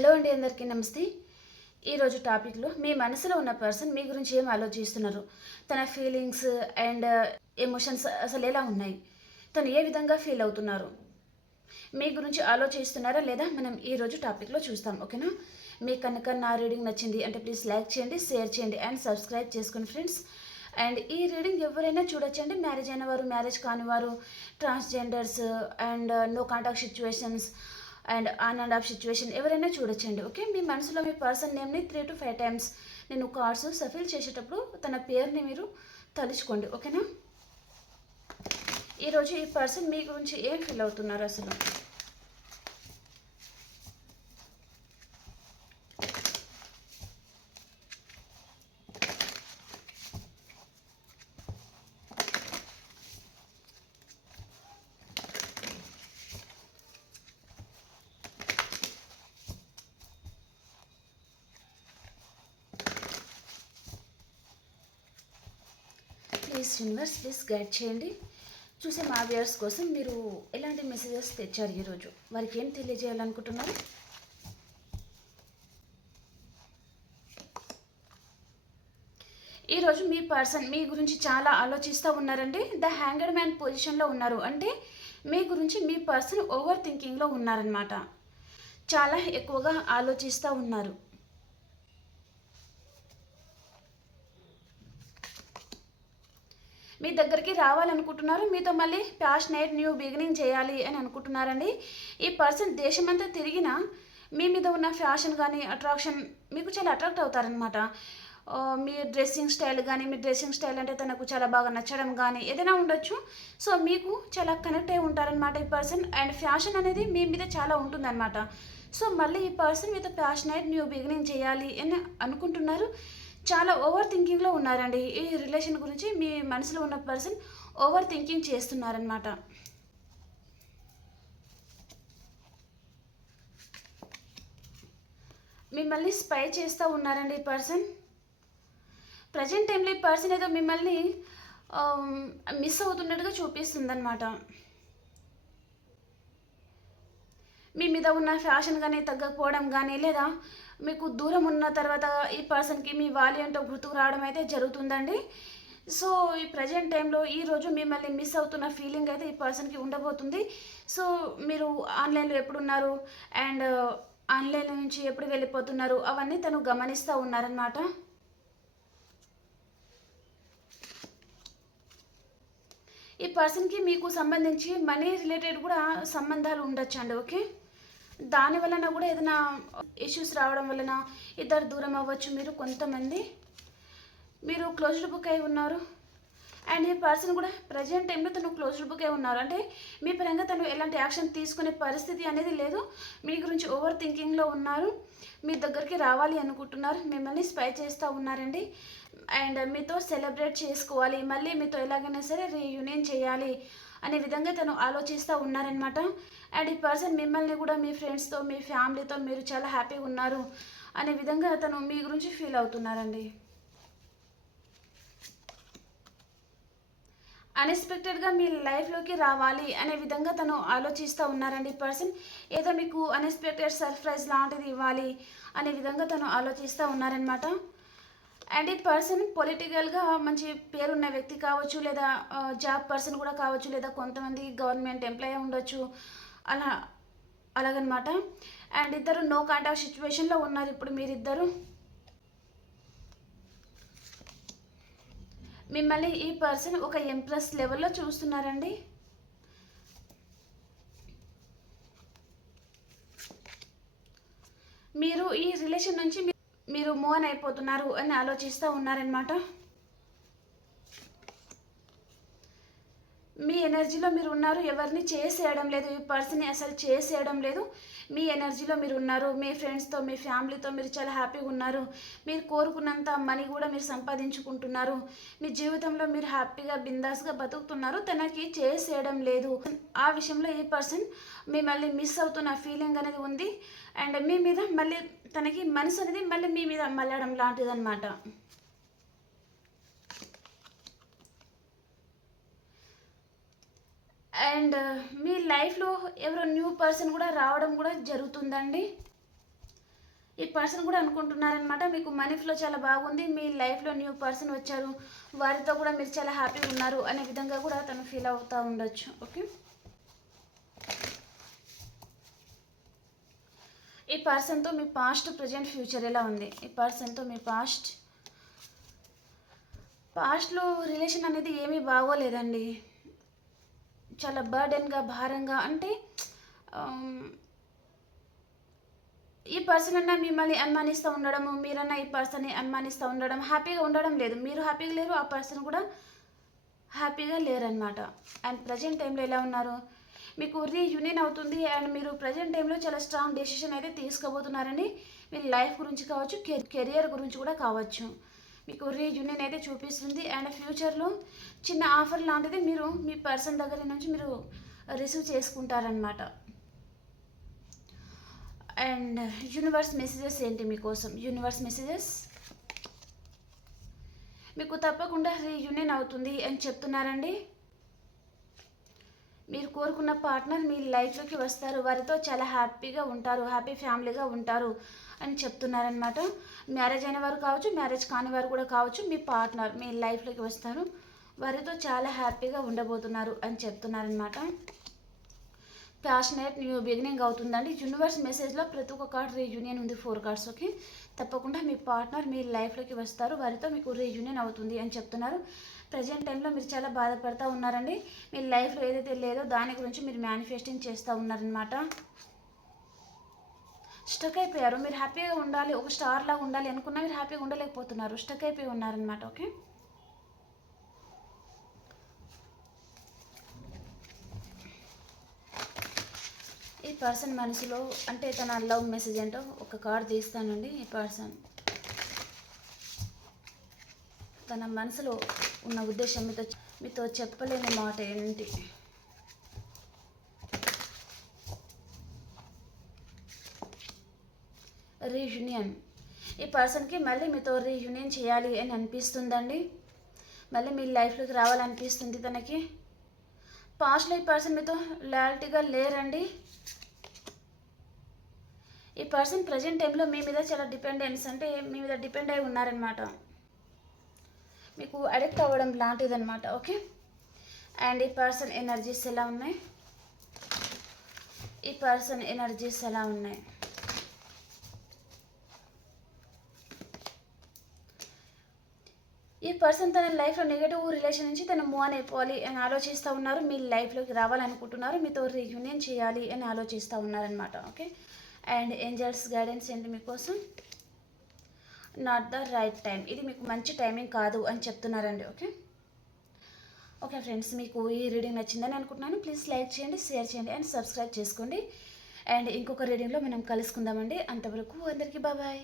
Hello అండి అందరికీ నమస్తే. ఈరోజు టాపిక్లో మీ మనసులో ఉన్న పర్సన్ మీ గురించి ఏం ఆలోచిస్తున్నారు? తన ఫీలింగ్స్ అండ్ ఎమోషన్స్ అసలు ఎలా ఉన్నాయి? తను ఏ విధంగా ఫీల్ అవుతున్నారు? మీ గురించి ఆలోచిస్తున్నారా లేదా మనం ఈరోజు టాపిక్లో చూస్తాం ఓకేనా? మీకు కనుక నా రీడింగ్ నచ్చింది అంటే ప్లీజ్ లైక్ చేయండి షేర్ చేయండి అండ్ సబ్స్క్రైబ్ చేసుకోండి ఫ్రెండ్స్ అండ్ ఈ రీడింగ్ ఎవరైనా చూడొచ్చండి. మ్యారేజ్ అయిన వారు మ్యారేజ్ కాని వారు transgenders and no contact situations and on and off situation ఎవరైనా చూడొచ్చండి ఓకే? మీ మనసులో మీ పర్సన్ నేమ్ని త్రీ టు ఫైవ్ టైమ్స్ నేను కార్డ్స్ సఫిల్ చేసేటప్పుడు తన పేరుని మీరు తలుచుకోండి ఓకేనా? ఈరోజు ఈ పర్సన్ మీ గురించి ఏం ఫీల్ అవుతున్నారు అసలు? ప్లీజ్ యూనివర్స్ ప్లీజ్ గైడ్ చేయండి. చూసే మా వ్యూయర్స్ కోసం మీరు ఎలాంటి మెసేజెస్ తెచ్చారు ఈరోజు? వారికి ఏం తెలియజేయాలనుకుంటున్నారు? ఈరోజు మీ పర్సన్ మీ గురించి చాలా ఆలోచిస్తూ ఉన్నారండి. ద హ్యాంగడ్ మ్యాన్ పొజిషన్లో ఉన్నారు. అంటే మీ గురించి మీ పర్సన్ ఓవర్ థింకింగ్లో ఉన్నారనమాట చాలా ఎక్కువగా ఆలోచిస్తూ ఉన్నారు. మీ దగ్గరికి రావాలనుకుంటున్నారు. మీతో మళ్ళీ ప్యాషనేట్ న్యూ బిగినింగ్ చేయాలి అని అనుకుంటున్నారండి. ఈ పర్సన్ దేశమంతా తిరిగినా మీ మీద ఉన్న ఫ్యాషన్ కానీ అట్రాక్షన్ మీకు చాలా అట్రాక్ట్ అవుతారనమాట మీ డ్రెస్సింగ్ స్టైల్ కానీ మీ డ్రెస్సింగ్ స్టైల్ అంటే తనకు చాలా బాగా నచ్చడం కానీ ఏదైనా ఉండొచ్చు. సో మీకు చాలా కనెక్ట్ అయి ఉంటారనమాట ఈ పర్సన్. అండ్ ఫ్యాషన్ అనేది మీ మీద చాలా ఉంటుందన్నమాట. సో మళ్ళీ ఈ పర్సన్ మీతో ప్యాషనేట్ న్యూ బిగినింగ్ చేయాలి అని అనుకుంటున్నారు. చాలా ఓవర్ థింకింగ్లో ఉన్నారండి. ఈ రిలేషన్ గురించి మీ మనసులో ఉన్న పర్సన్ ఓవర్ థింకింగ్ చేస్తున్నారనమాట మిమ్మల్ని స్పై చేస్తూ ఉన్నారండి ఈ పర్సన్ ప్రజెంట్ టైంలో ఈ పర్సన్ ఏదో మిమ్మల్ని um, మిస్ అవుతున్నట్టుగా చూపిస్తుంది అనమాట మీ మీద ఉన్న ఫ్యాషన్ కానీ తగ్గకపోవడం కానీ లేదా మీకు దూరం ఉన్న తర్వాత ఈ పర్సన్కి మీ వాల్యూ ఏంటో గుర్తుకు రావడం అయితే జరుగుతుందండి. సో ఈ ప్రజెంట్ టైంలో ఈరోజు మిమ్మల్ని మిస్ అవుతున్న ఫీలింగ్ అయితే ఈ పర్సన్కి ఉండబోతుంది. సో మీరు ఆన్లైన్లో ఎప్పుడున్నారు? అండ్ ఆన్లైన్ నుంచి ఎప్పుడు వెళ్ళిపోతున్నారు? అవన్నీ తను గమనిస్తూ ఉన్నారనమాట ఈ పర్సన్కి మీకు సంబంధించి మనీ రిలేటెడ్ కూడా సంబంధాలు ఉండొచ్చండి ఓకే? దాని వలన కూడా ఏదైనా ఇష్యూస్ రావడం వలన ఇద్దరు దూరం అవ్వచ్చు మీరు కొంతమంది. మీరు క్లోజ్డ్ బుక్ అయి ఉన్నారు. అండ్ ఈ పర్సన్ కూడా ప్రజెంట్ టైంలో తను క్లోజ్డ్ బుక్ అయి ఉన్నారు. అంటే మీ పరంగా తను ఎలాంటి యాక్షన్ తీసుకునే పరిస్థితి అనేది లేదు. మీ గురించి ఓవర్ థింకింగ్లో ఉన్నారు. మీ దగ్గరికి రావాలి అనుకుంటున్నారు. మిమ్మల్ని స్పై చేస్తూ ఉన్నారండి. అండ్ మీతో సెలబ్రేట్ చేసుకోవాలి. మళ్ళీ మీతో ఎలాగైనా సరే రీయూనియన్ చేయాలి. అనే విధంగా తను ఆలోచిస్తూ ఉన్నారనమాట అండ్ ఈ పర్సన్ మిమ్మల్ని కూడా మీ ఫ్రెండ్స్తో మీ ఫ్యామిలీతో మీరు చాలా హ్యాపీగా ఉన్నారు అనే విధంగా తను మీ గురించి ఫీల్ అవుతున్నారండి. అన్ఎక్స్పెక్టెడ్గా మీ లైఫ్లోకి రావాలి అనే విధంగా తను ఆలోచిస్తూ ఉన్నారండి ఈ పర్సన్ ఏదో మీకు అన్ఎక్స్పెక్టెడ్ సర్ప్రైజ్ లాంటిది ఇవ్వాలి అనే విధంగా తను ఆలోచిస్తూ ఉన్నారనమాట అండ్ ఈ పర్సన్ పొలిటికల్గా మంచి పేరున్న వ్యక్తి కావచ్చు లేదా జాబ్ పర్సన్ కూడా కావచ్చు లేదా కొంతమంది గవర్నమెంట్ ఎంప్లాయీ ఉండొచ్చు అలా అలాగనమాట. అండ్ ఇద్దరు నో కాంటాక్ట్ సిచ్యువేషన్లో ఉన్నారు ఇప్పుడు మీరిద్దరు. మిమ్మల్ని ఈ పర్సన్ ఒక ఎంప్రెస్ లెవెల్లో చూస్తున్నారండి. మీరు ఈ రిలేషన్ నుంచి మీరు మోన్ అయిపోతున్నారు అని ఆలోచిస్తూ ఉన్నారనమాట మీ ఎనర్జీలో మీరు ఉన్నారు ఎవరిని చేసేయడం లేదు ఈ పర్సన్ని అసలు చేసేయడం లేదు. మీ ఎనర్జీలో మీరు ఉన్నారు మీ ఫ్రెండ్స్తో మీ ఫ్యామిలీతో మీరు చాలా హ్యాపీగా ఉన్నారు. మీరు కోరుకున్నంత మనీ కూడా మీరు సంపాదించుకుంటున్నారు. మీ జీవితంలో మీరు హ్యాపీగా బిందాస్గా బతుకుతున్నారు. తనకి చేసేయడం లేదు. ఆ విషయంలో ఈ పర్సన్ మిమ్మల్ని మిస్ అవుతున్న ఫీలింగ్ అనేది ఉంది. అండ్ మీ మీద మళ్ళీ తనకి మనసు అనేది మళ్ళీ మీ మీద మళ్ళడం లాంటిది అండ్ మీ లైఫ్లో ఎవరో న్యూ పర్సన్ కూడా రావడం కూడా జరుగుతుందండి. ఈ పర్సన్ కూడా అనుకుంటున్నారనమాట మీకు మనీ ఫ్లో చాలా బాగుంది మీ లైఫ్లో న్యూ పర్సన్ వచ్చారు వారితో కూడా మీరు చాలా హ్యాపీగా ఉన్నారు అనే విధంగా కూడా తను ఫీల్ అవుతూ ఉండొచ్చు. ఓకే? ఈ పర్సన్తో మీ పాస్ట్ ప్రజెంట్ ఫ్యూచర్ ఎలా ఉంది? ఈ పర్సన్తో మీ పాస్ట్ పాస్ట్లో రిలేషన్ అనేది ఏమీ బాగోలేదండి. చాలా బర్డెన్గా భారంగా అంటే um, ఈ పర్సన్ అన్నా మిమ్మల్ని అనుమానిస్తూ ఉండడము మీరన్నా ఈ పర్సన్ని అనుమానిస్తూ ఉండడం హ్యాపీగా ఉండడం లేదు. మీరు హ్యాపీగా లేరు ఆ పర్సన్ కూడా హ్యాపీగా లేరనమాట అండ్ ప్రజెంట్ టైంలో ఎలా ఉన్నారు? మీకు రీయూనియన్ అవుతుంది అండ్ మీరు ప్రజెంట్ టైంలో చాలా స్ట్రాంగ్ డెసిషన్ అయితే తీసుకోబోతున్నారని మీ లైఫ్ గురించి కావచ్చు కెరియర్ గురించి కూడా కావచ్చు. మీకు రీయూనియన్ అయితే చూపిస్తుంది. అండ్ ఫ్యూచర్లో చిన్న ఆఫర్ లాంటిది మీరు మీ పర్సన్ దగ్గర నుంచి మీరు రిసీవ్ చేసుకుంటారనమాట అండ్ యూనివర్స్ మెసేజెస్ ఏంటి మీకోసం? Universe messages? మీకు తప్పకుండా రీయూనియన్ అవుతుంది అని చెప్తున్నారండి. మీరు కోరుకున్న పార్ట్నర్ మీ లైఫ్లోకి వస్తారు. వారితో చాలా హ్యాపీగా ఉంటారు. హ్యాపీ ఫ్యామిలీగా ఉంటారు అని చెప్తున్నారనమాట మ్యారేజ్ అయిన వారు కావచ్చు మ్యారేజ్ కాని వారు కూడా కావచ్చు మీ పార్ట్నర్ మీ లైఫ్లోకి వస్తారు. వారితో చాలా హ్యాపీగా ఉండబోతున్నారు అని చెప్తున్నారనమాట ప్యాషనేట్ న్యూ బిగినింగ్ అవుతుందండి. యూనివర్స్ మెసేజ్లో ప్రతి ఒక్క కార్డ్ రీయూనియన్ ఉంది ఫోర్ కార్డ్స్ ఓకే తప్పకుండా మీ పార్ట్నర్ మీ లైఫ్లోకి వస్తారు. వారితో మీకు రీయూనియన్ అవుతుంది అని చెప్తున్నారు. ప్రజెంట్ టైంలో మీరు చాలా బాధపడుతూ ఉన్నారండి. మీ లైఫ్లో ఏదైతే లేదో దాని గురించి మీరు మేనిఫెస్టింగ్ చేస్తూ ఉన్నారనమాట స్టక్ అయిపోయారు. మీరు హ్యాపీగా ఉండాలి. ఒక స్టార్ లాగా ఉండాలి అనుకున్నా మీరు హ్యాపీగా ఉండలేకపోతున్నారు. స్టక్ అయిపోయి ఉన్నారనమాట ఓకే పర్సన్ మనసులో అంటే తన లవ్ మెసేజ్ ఏంటో ఒక కార్డ్ తీస్తానండి ఈ పర్సన్ తన మనసులో ఉన్న ఉద్దేశం మీతో మీతో చెప్పలేని మాట ఏంటి? రీయూనియన్ ఈ పర్సన్కి మళ్ళీ మీతో రీయూనియన్ చేయాలి అని అనిపిస్తుందండి. మళ్ళీ మీ లైఫ్లోకి రావాలనిపిస్తుంది తనకి. పాస్ట్లో ఈ పర్సన్ మీతో లాయల్టీగా లేరండి. ఈ పర్సన్ ప్రజెంట్ టైంలో మీ మీద చాలా డిపెండెన్స్ అంటే మీ మీద డిపెండ్ అయి ఉన్నారనమాట మీకు అడిక్ట్ అవ్వడం లాంటిదనమాట ఓకే అండ్ ఈ పర్సన్ ఎనర్జీస్ ఎలా ఉన్నాయి? ఈ పర్సన్ ఎనర్జీస్ ఎలా ఉన్నాయి? ఈ పర్సన్ తన లైఫ్లో నెగటివ్ రిలేషన్ నుంచి తను మూవ్ అని అయిపోవాలి అని ఆలోచిస్తూ ఉన్నారు. మీ లైఫ్లోకి రావాలనుకుంటున్నారు. మీతో రీయూనియన్ చేయాలి అని ఆలోచిస్తూ ఉన్నారనమాట ఓకే అండ్ ఏంజల్స్ గైడెన్స్ ఏంటి మీకోసం? నాట్ ద రైట్ టైం ఇది మీకు మంచి టైమింగ్ కాదు అని చెప్తున్నారండి ఓకే? ఓకే ఫ్రెండ్స్ మీకు ఈ రీడింగ్ నచ్చిందని అనుకుంటున్నాను. ప్లీజ్ లైక్ చేయండి షేర్ చేయండి అండ్ సబ్స్క్రైబ్ చేసుకోండి. అండ్ ఇంకొక రీడింగ్లో మనం కలుసుకుందామండి. అంతవరకు అందరికీ బాబాయ్